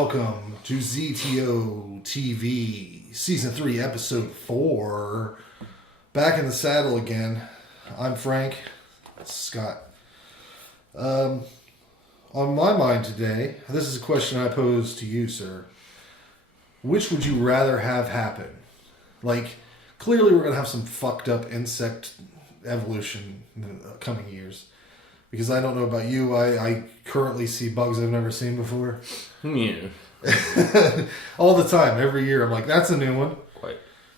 welcome to ZTOTV Season 3, Episode 4. Back in the saddle again. I'm Frank. Scott. On my mind today, this is a question I pose to you, sir. Which would you rather have happen? Like, clearly we're going to have some fucked up insect evolution in the coming years. Because I don't know about you, I currently see bugs I've never seen before. Yeah. All the time, every year. I'm like, that's a new one. Quite.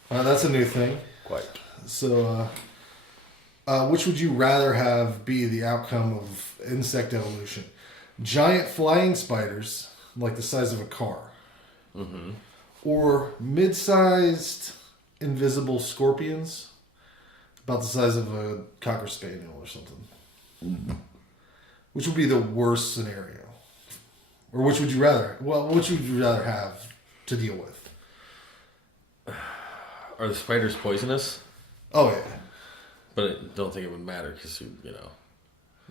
That's a new thing. Quite. So, which would you rather have be the outcome of insect evolution? Giant flying spiders, like the size of a car. Mm-hmm. Or mid-sized invisible scorpions, about the size of a Cocker Spaniel or something. Mm-hmm. Which would be the worst scenario? Or which would you rather? Well, which would you rather have to deal with? Are the spiders poisonous? Oh yeah, but I don't think it would matter because you know.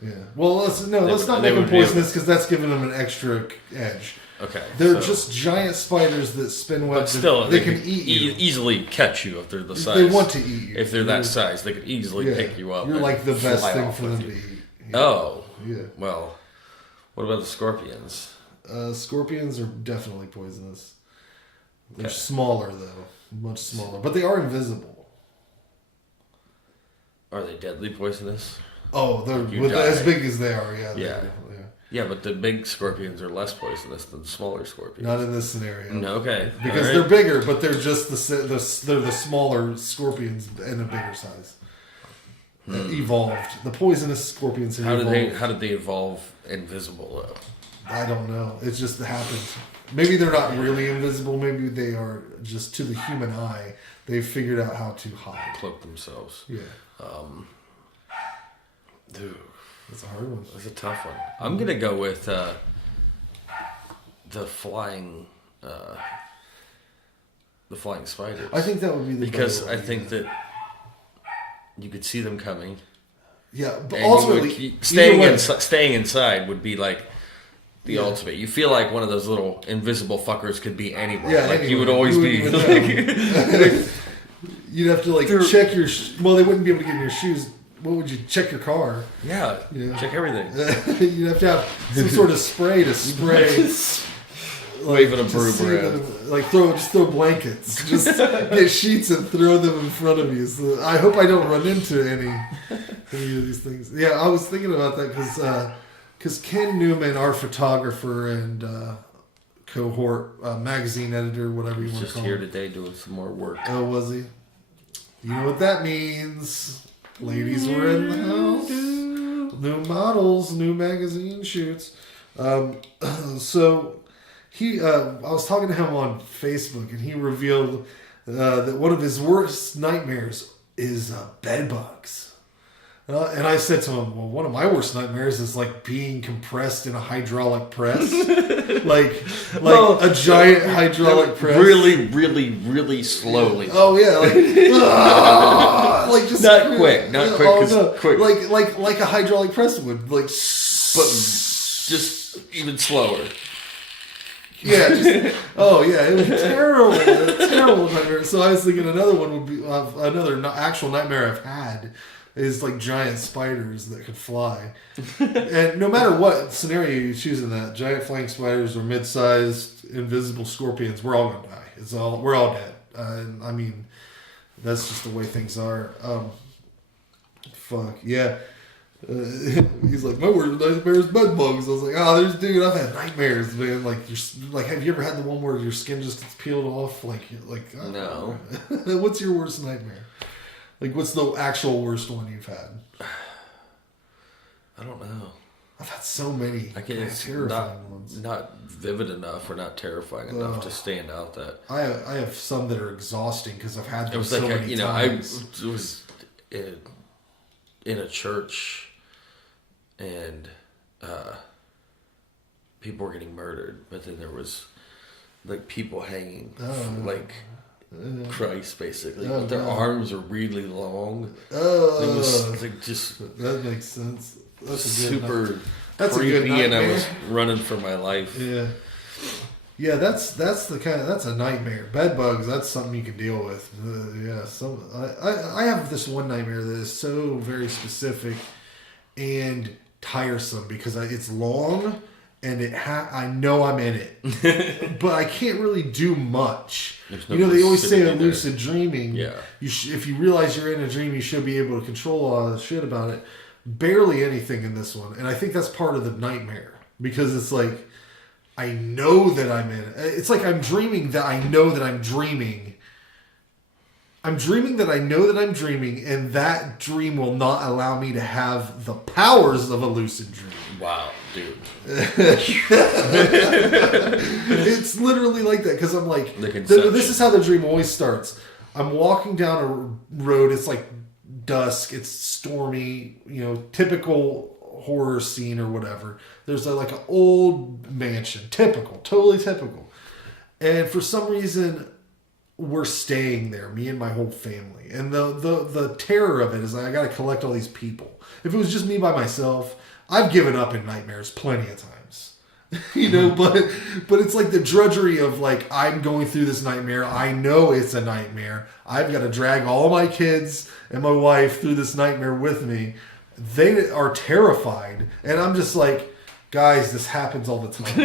Yeah. Well, let's not make them poisonous because that's giving them an extra edge. Okay. They're just giant spiders that spin webs. But still, they can eat you. Easily catch you if they're the size. They want to eat you. If they're that size, they could easily pick you up. You're like the best thing for them to eat. Yeah. Oh. Yeah. Well, what about the scorpions? Scorpions are definitely poisonous. They're smaller though, much smaller, but they are invisible. Are they deadly poisonous? Oh, they're as big as they are. Yeah. Yeah, but the big scorpions are less poisonous than smaller scorpions. Not in this scenario. No, okay. Because they're bigger, but they're just they're the smaller scorpions in a bigger size. Evolved. The poisonous scorpions have evolved. How did they evolve invisible though? I don't know. It just happened. Maybe they're not really invisible. Maybe they are just to the human eye. They've figured out how to hide. Cloak themselves. Yeah. Dude. That's a hard one. That's a tough one. I'm going to go with the flying spiders. I think that would be the because I think that you could see them coming. Yeah, but ultimately staying inside would be like the ultimate. You feel like one of those little invisible fuckers could be anywhere. Yeah, like you would always be. You'd have to check your. Well, they wouldn't be able to get in your shoes. What would you check your car? Yeah, check everything. You'd have to have some sort of spray to spray. Waving a broom around. Throw blankets. Just get sheets and throw them in front of you. So I hope I don't run into any of these things. Yeah, I was thinking about that because Ken Newman, our photographer and cohort magazine editor, whatever you want to call him, just here today doing some more work. Oh, was he? You know what that means. Ladies were in the house. New models, new magazine shoots. So I was talking to him on Facebook, and he revealed that one of his worst nightmares is bed bugs. And I said to him, well, one of my worst nightmares is like being compressed in a hydraulic press. like a giant hydraulic press. Really, really, really slowly. Oh yeah, like just not quick, quick. Like a hydraulic press would, but just even slower. Yeah, it was terrible. Terrible nightmare. So I was thinking another one would be another actual nightmare I've had is like giant spiders that could fly. And no matter what scenario you choose in that, giant flying spiders or mid-sized invisible scorpions, we're all gonna die. We're all dead. I mean, that's just the way things are. Fuck yeah. He's like, my worst nightmare is bed bugs. I was like, dude, I've had nightmares, man. Like, have you ever had the one where your skin just gets peeled off? No. What's your worst nightmare? Like, what's the actual worst one you've had? I don't know. I've had so many. Terrifying ones. Not vivid enough or not terrifying enough to stand out. That I have some that are exhausting because I've had them it was so like many times. I was in a church, and people were getting murdered, but then there was like people hanging Christ, basically. But their arms are really long. Oh, it was like just that makes sense. That's super creepy, and I was running for my life. Yeah. Yeah, that's a nightmare. Bed bugs, that's something you can deal with. Yeah, so I have this one nightmare that is so very specific and tiresome because it's long and I know I'm in it, but I can't really do much. No they always say lucidity lucid dreaming. Yeah. If you realize you're in a dream, you should be able to control all the shit about it. Barely anything in this one, and I think that's part of the nightmare because it's like. I know that I'm in it. It's like I'm dreaming that I know that I'm dreaming. I'm dreaming that I know that I'm dreaming, and that dream will not allow me to have the powers of a lucid dream. Wow, dude. It's literally like that, because I'm like, this is how the dream always starts. I'm walking down a road, it's like dusk, it's stormy, typical horror scene or whatever. There's like an old mansion, totally typical. And for some reason, we're staying there, me and my whole family. And the terror of it is I got to collect all these people. If it was just me by myself, I've given up in nightmares plenty of times. But it's like the drudgery of like, I'm going through this nightmare. I know it's a nightmare. I've got to drag all my kids and my wife through this nightmare with me. They are terrified. And I'm just like, guys, this happens all the time.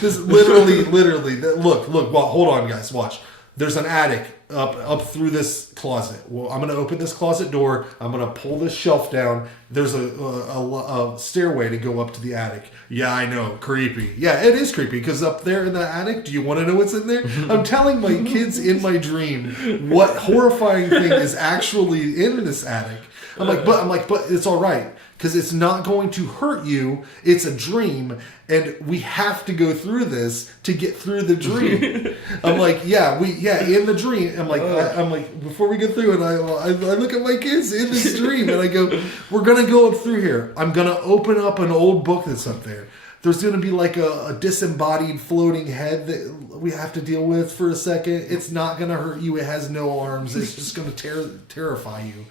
This literally. Look. Well, hold on, guys. Watch. There's an attic up through this closet. Well, I'm going to open this closet door. I'm going to pull this shelf down. There's a stairway to go up to the attic. Yeah, I know. Creepy. Yeah, it is creepy because up there in the attic, do you want to know what's in there? I'm telling my kids in my dream what horrifying thing is actually in this attic. I'm like, but it's all right. Because it's not going to hurt you. It's a dream, and we have to go through this to get through the dream. I'm like, in the dream. I'm like, before we get through it, I look at my kids in this dream, and I go, we're gonna go up through here. I'm gonna open up an old book that's up there. There's gonna be like a disembodied floating head that we have to deal with for a second. It's not gonna hurt you. It has no arms. It's just gonna terrify you.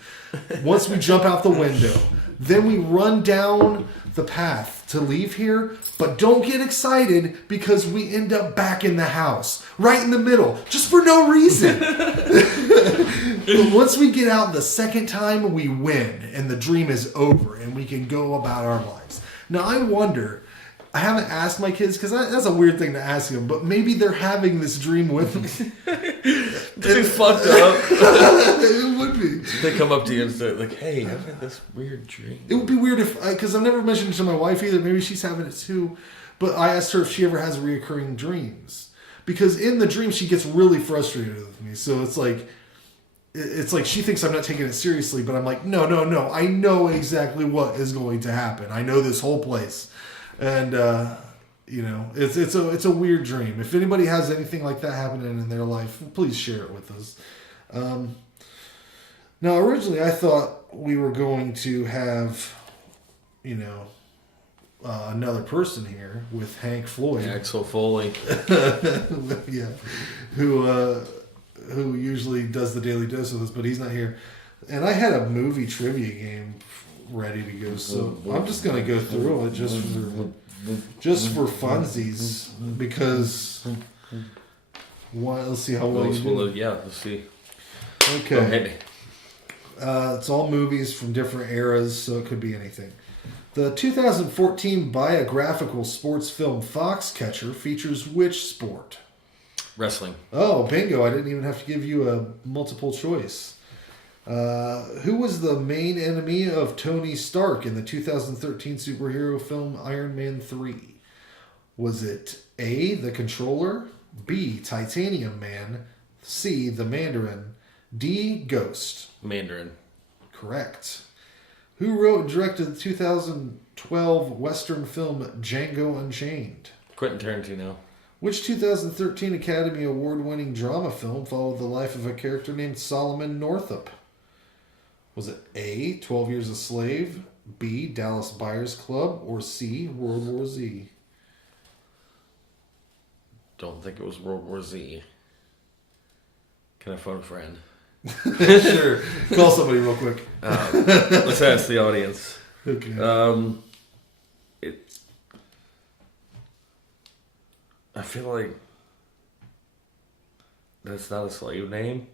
Once we jump out the window, then we run down the path to leave here, but don't get excited because we end up back in the house, right in the middle, just for no reason. But once we get out the second time, we win, and the dream is over, and we can go about our lives. Now, I wonder, I haven't asked my kids, because that's a weird thing to ask them, but maybe they're having this dream with me. They fucked up. It would be. They come up to you and say, like, hey, I've had this weird dream. It would be weird if, because I've never mentioned it to my wife either. Maybe she's having it too. But I asked her if she ever has reoccurring dreams. Because in the dream, she gets really frustrated with me. So it's like she thinks I'm not taking it seriously. But I'm like, no. I know exactly what is going to happen. I know this whole place. And, it's a weird dream. If anybody has anything like that happening in their life, please share it with us. Now, originally I thought we were going to have, another person here with Hank Floyd. Axel Foley. Yeah. Who usually does the Daily Dose with us, but he's not here. And I had a movie trivia game ready to go, so I'm just going to go through it just for funsies, because let's see how well you do. Yeah, let's see. Okay. It's all movies from different eras, so it could be anything. The 2014 biographical sports film Foxcatcher features which sport? Wrestling. Oh, bingo. I didn't even have to give you a multiple choice. Who was the main enemy of Tony Stark in the 2013 superhero film Iron Man 3? Was it A, the Controller, B, Titanium Man, C, the Mandarin, D, Ghost? Mandarin. Correct. Who wrote and directed the 2012 Western film Django Unchained? Quentin Tarantino. Which 2013 Academy Award-winning drama film followed the life of a character named Solomon Northup? Was it A, 12 Years a Slave, B, Dallas Buyers Club, or C, World War Z? Don't think it was World War Z. Can I phone a friend? Sure. Call somebody real quick. Let's ask the audience. Okay. I feel like that's not a slave name.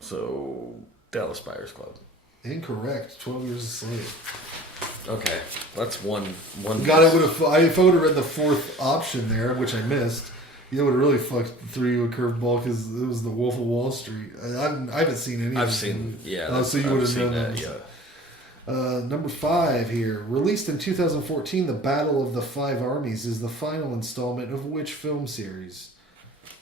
So, Dallas Buyers Club. Incorrect. 12 Years a Slave. Okay, that's one. God, if I would have read the fourth option there, which I missed, you would have really threw you a curveball because it was The Wolf of Wall Street. I haven't seen any. I've seen, yeah. So you would have known that. that. Yeah. Number 5 here. Released in 2014, The Battle of the Five Armies is the final installment of which film series?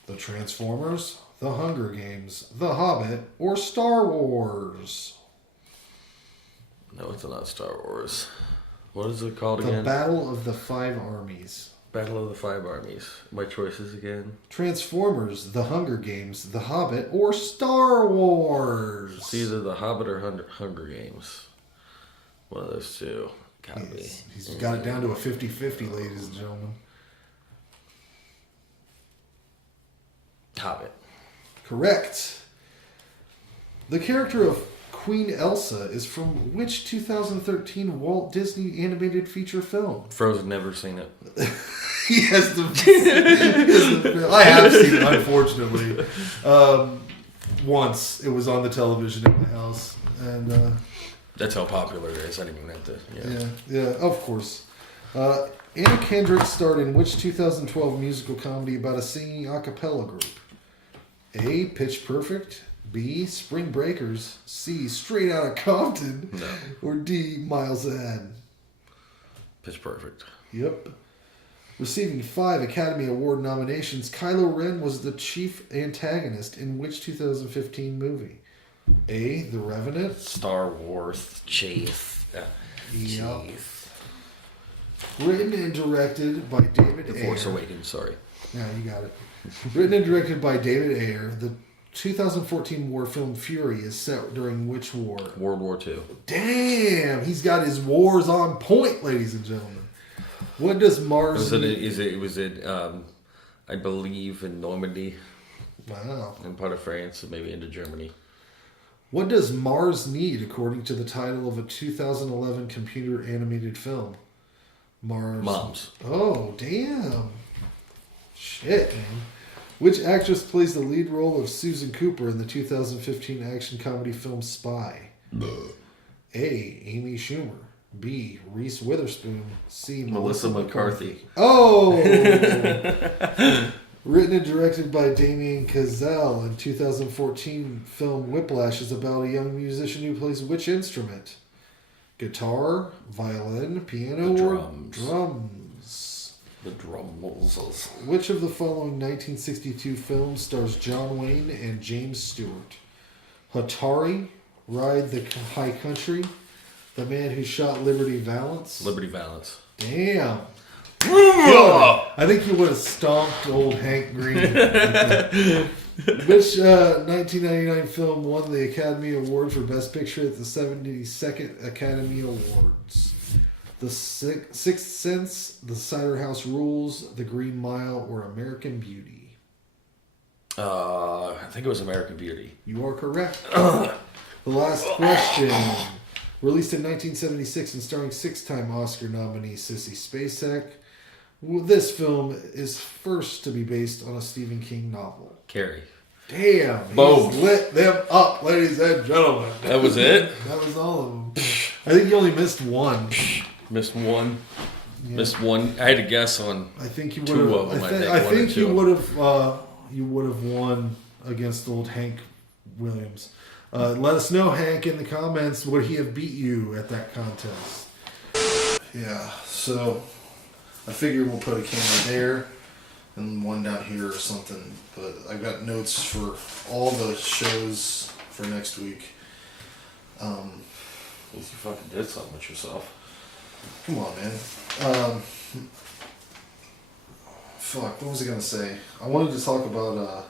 The Transformers, The Hunger Games, The Hobbit, or Star Wars? No, it's not Star Wars. What is it called The again? Battle of the Five Armies. Battle of the Five Armies. My choices again. Transformers, The Hunger Games, The Hobbit, or Star Wars? It's either The Hobbit or Hunger Games. One of those two. Gotta be. He's got it down to a 50-50, ladies and gentlemen. Hobbit. Correct. The character of Queen Elsa is from which 2013 Walt Disney animated feature film? Frozen, never seen it. Yes, I have seen it, unfortunately. Once. It was on the television in my house. And that's how popular it is. I didn't even have to. yeah, of course. Anna Kendrick starred in which 2012 musical comedy about a singing a cappella group? A. Pitch Perfect. B. Spring Breakers. C. Straight Outta Compton. No. Or D. Miles Ahead. Pitch Perfect. Yep. Receiving 5 Academy Award nominations, Kylo Ren was the chief antagonist in which 2015 movie? A. The Revenant. Star Wars. Chase. Yep. Written and directed by David The Ayer. Force Awakens, sorry. Yeah, you got it. Written and directed by David Ayer, the 2014 war film Fury is set during which war? World War II. Damn, he's got his wars on point, ladies and gentlemen. What does Mars Was it I believe in Normandy. Wow. And part of France and maybe into Germany. What does Mars need according to the title of a 2011 computer animated film? Mars. Moms. Oh, damn. Shit, man. Which actress plays the lead role of Susan Cooper in the 2015 action comedy film Spy? A. Amy Schumer. B. Reese Witherspoon. C. Melissa McCarthy. Oh! Written and directed by Damien Chazelle in 2014 film Whiplash is about a young musician who plays which instrument? Guitar, violin, piano, drums. or drums? The drums. Which of the following 1962 films stars John Wayne and James Stewart? Hatari, Ride the High Country, The Man Who Shot Liberty Valance. Liberty Valance. Damn. I think you would have stomped old Hank Green. Which 1999 film won the Academy Award for Best Picture at the 72nd Academy Awards? The Sixth Sense, The Cider House Rules, The Green Mile, or American Beauty? I think it was American Beauty. You are correct. The last question. Released in 1976 and starring 6-time Oscar nominee Sissy Spacek, this film is first to be based on a Stephen King novel. Carrie. Damn. Boom. He's lit them up, ladies and gentlemen. That was it? That was all of them. I think you only missed one. Missed one. Yeah. Missed one. I had to guess on I think you would two have. of them. I One or think two. you would have won against old Hank Williams. Let us know, Hank, in the comments. Would he have beat you at that contest? Yeah. So I figure we'll put a camera there and one down here or something. But I've got notes for all the shows for next week. You fucking did something with yourself. Come on, man. Fuck, what was I gonna say? I wanted to talk about,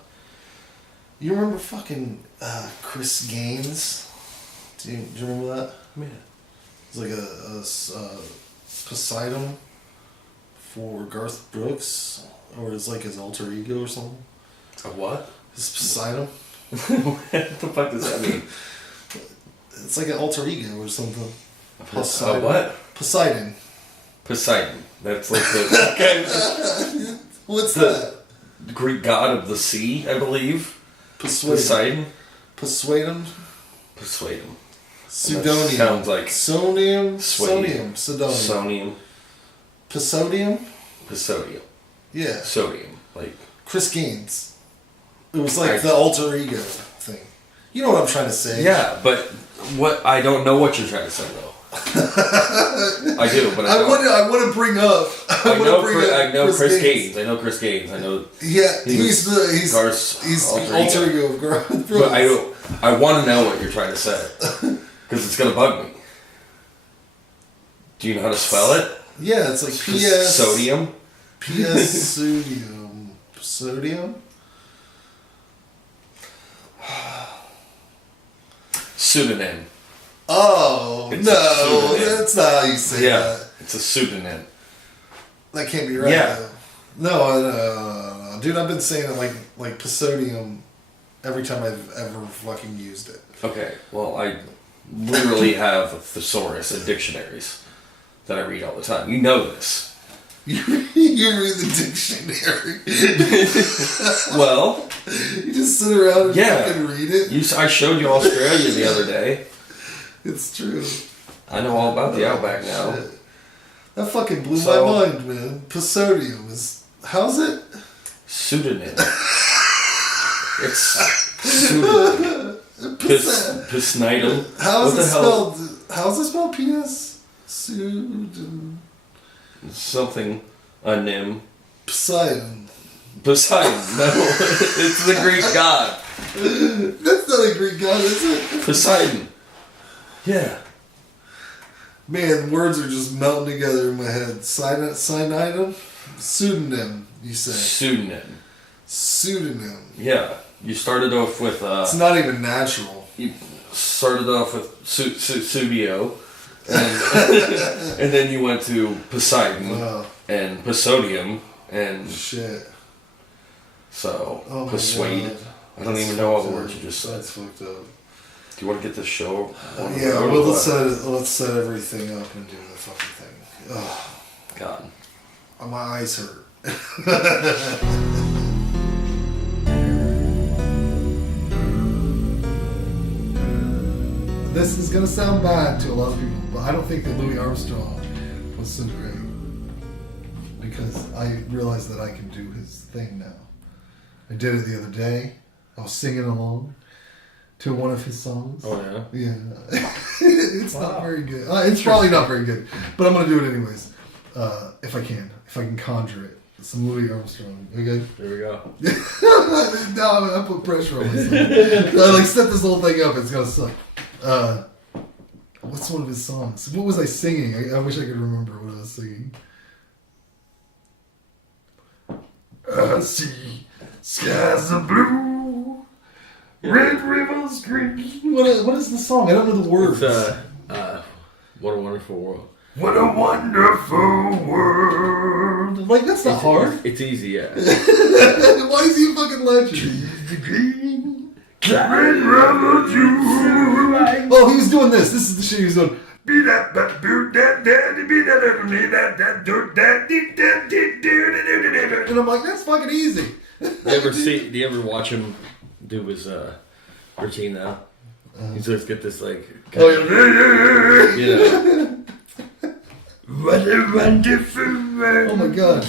you remember fucking, Chris Gaines? Do you remember that? Yeah. It's like a Poseidon for Garth Brooks, or it's like his alter ego or something. A what? His Poseidon. What the fuck does that mean? It's like an alter ego or something. A what? Poseidon. Poseidon. That's like the What's that? Greek god of the sea, I believe. Poseidon. Poseidon. Pseudonyms. Sounds like Sodium. Sodium. Pseudonyms. Sodium. Pseudonym. Yeah. Sodium. Like Chris Gaines. It was like the alter ego thing. You know what I'm trying to say? Yeah, but I don't know what you're trying to say though. I do, but I want to bring up. I know Chris Gaines. I know Chris Gaines. I know. Yeah, he's the alter ego of Garth Brooks. But I want to know what you're trying to say because it's gonna bug me. Do you know how to spell it? Yeah, it's like PS Sodium. PS Sodium. Pseudonym. Oh, no, that's not how you say that. It's a pseudonym. That can't be right, though. No, dude, I've been saying it like Pseudonym every time I've ever fucking used it. Okay, well, I literally have a thesaurus and dictionaries that I read all the time. You know this. You read the dictionary. Well, you just sit around and fucking read it. I showed you Australia the other day. It's true. I know all about the Outback now. Shit. That fucking blew my mind, man. Pseudonym is... How's it? Pseudonym. It's pseudonym. Pseudonym. How's it spelled? How's it spelled? P.S. Pseudonym. Something. A nym. Poseidon. Poseidon. No. It's the Greek god. That's not a Greek god, is it? Poseidon. Yeah. Man, words are just melting together in my head. Pseudonym? Pseudonym, you say. Pseudonym. Yeah. You started off with... it's not even natural. You started off with studio, and then you went to Poseidon, and Pseudonym, and... Shit. So, persuade. I don't even know what words you just said. That's fucked up. Do you want to get this show? Let's set everything up and do the fucking thing. Oh. God. My eyes hurt. This is gonna sound bad to a lot of people, but I don't think that Louis Armstrong was so great because I realized that I can do his thing now. I did it the other day. I was singing along to one of his songs. Oh, yeah? Yeah. It's not very good. It's probably not very good, but I'm going to do it anyways. If I can conjure it. Some Louis Armstrong. Okay? There we go. No, I put pressure on myself. I set this whole thing up. It's going to suck. What's one of his songs? What was I singing? I wish I could remember what I was singing. I see skies are blue, red rivers green. What is the song? I don't know the words. It's, What a Wonderful World. What a wonderful world. Like, that's not hard. It's easy, yeah. Why is he a fucking legend? Oh, he was doing this. This is the shit he was doing. And I'm like, that's fucking easy. Do you ever watch him do his routine now? He's always got this like... Yeah. What a wonderful world. Oh my god.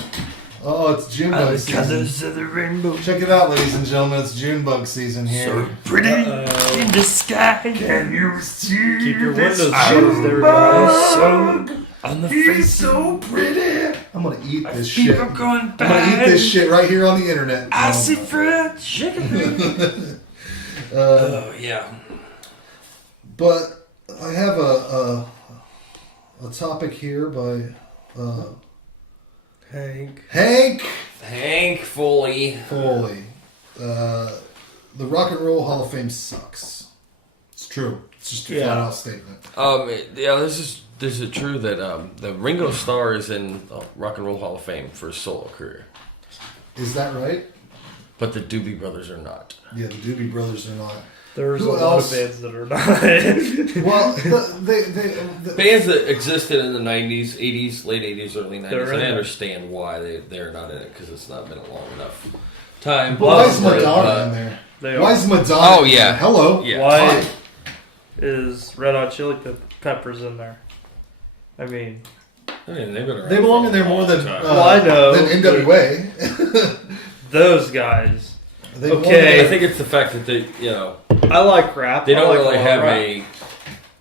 Oh, it's Junebug season. Colors of the rainbow. Check it out, ladies and gentlemen. It's Junebug season here. So pretty in the sky. Can you see? Keep your this windows closed, everybody. Junebug on the He's face? so pretty. I'm gonna eat this People shit. going I'm gonna eat this shit right here on the internet. I see fruit, chicken. Oh yeah. But I have a topic here by Hank Foley. Foley. The Rock and Roll Hall of Fame sucks. It's true. It's just a flat out statement. This is true that the Ringo Starr is in the Rock and Roll Hall of Fame for his solo career. Is that right? But the Doobie Brothers are not. Yeah, the Doobie Brothers are not. There's Who a lot else? of bands that are not. Well, Bands that existed in the 90s, 80s, late 80s, early 90s, They're in I it. understand why they're not in it, because it's not been a long enough time. But why is But- Madonna in there? They Why are. is Madonna? Oh, in yeah. there? Hello. Yeah. Why Hi. is Red Hot Chili Peppers in there? I mean, I mean, they've been around They belong for in there a more long than time. Well, I know, than NWA. those guys. They belong Okay. in I think it's the fact that they, I like rap. they I don't like really a lot of have rap. a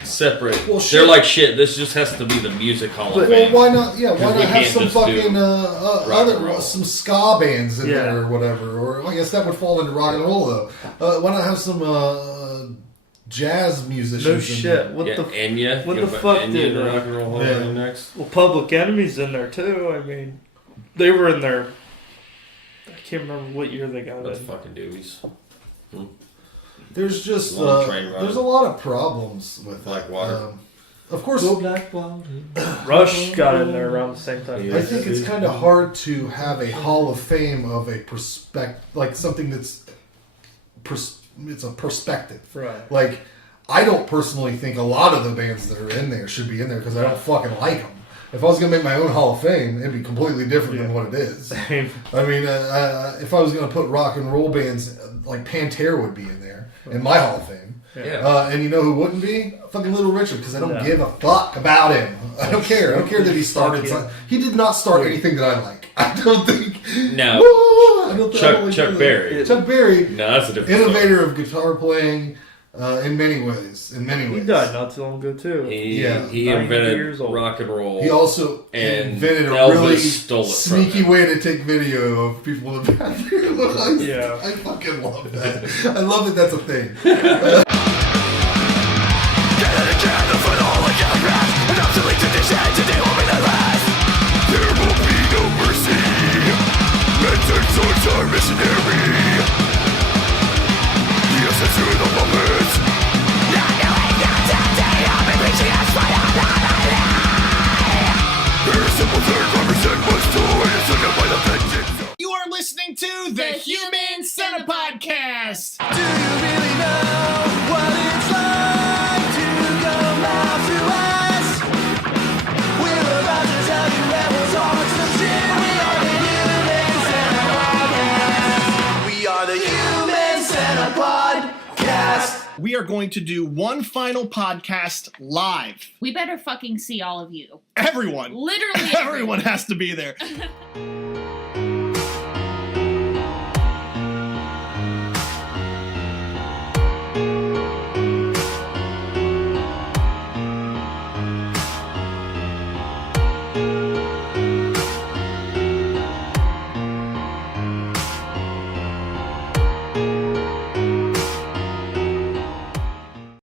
separate. Well, they're shit. like shit. This just has to be the music hall of Well, fame. why not? Yeah, why Because we not have can't some just do fucking rock and other roll. some ska bands in Yeah. there or whatever? Or I guess that would fall into rock and roll though. Why not have some jazz musicians? No in shit. there? What yeah, the? Enya. what You the put fuck Enya did, in the Rock and Roll Hall of yeah. Fame next? Well, Public Enemy's in there too. I mean, they were in there. I can't remember what year they got That's in. fucking doobies. There's just Long train ride. there's a lot of problems with Blackwater. of course, Rush got in there around the same time. Yeah. I think it's kind of hard to have a Hall of Fame of a like something that's it's a perspective. Right. Like, I don't personally think a lot of the bands that are in there should be in there because I don't fucking like them. If I was gonna make my own Hall of Fame, it'd be completely different than what it is. I mean, if I was gonna put rock and roll bands, like Pantera would be in there in my Hall of Fame. Yeah. And you know who wouldn't be? Fucking Little Richard, because I don't No. give a fuck about him. I don't care. I don't care that he started. Fuck him. He did not start anything that I like. I don't think. No. Woo! I don't think I don't like Chuck that. Berry. Chuck Berry, No, that's a different innovator of guitar playing, in many ways. In many He ways. died not too long ago too. He, Yeah. he 90 invented years old. rock and roll. He also And invented a Elvis really stole it from sneaky him. way to take video of people in the bathroom. Yeah. I fucking love that. I love that that's a thing. You are listening to the Human Center Podcast. We are going to do one final podcast live. We better fucking see all of you. Everyone. Literally Everyone has to be there.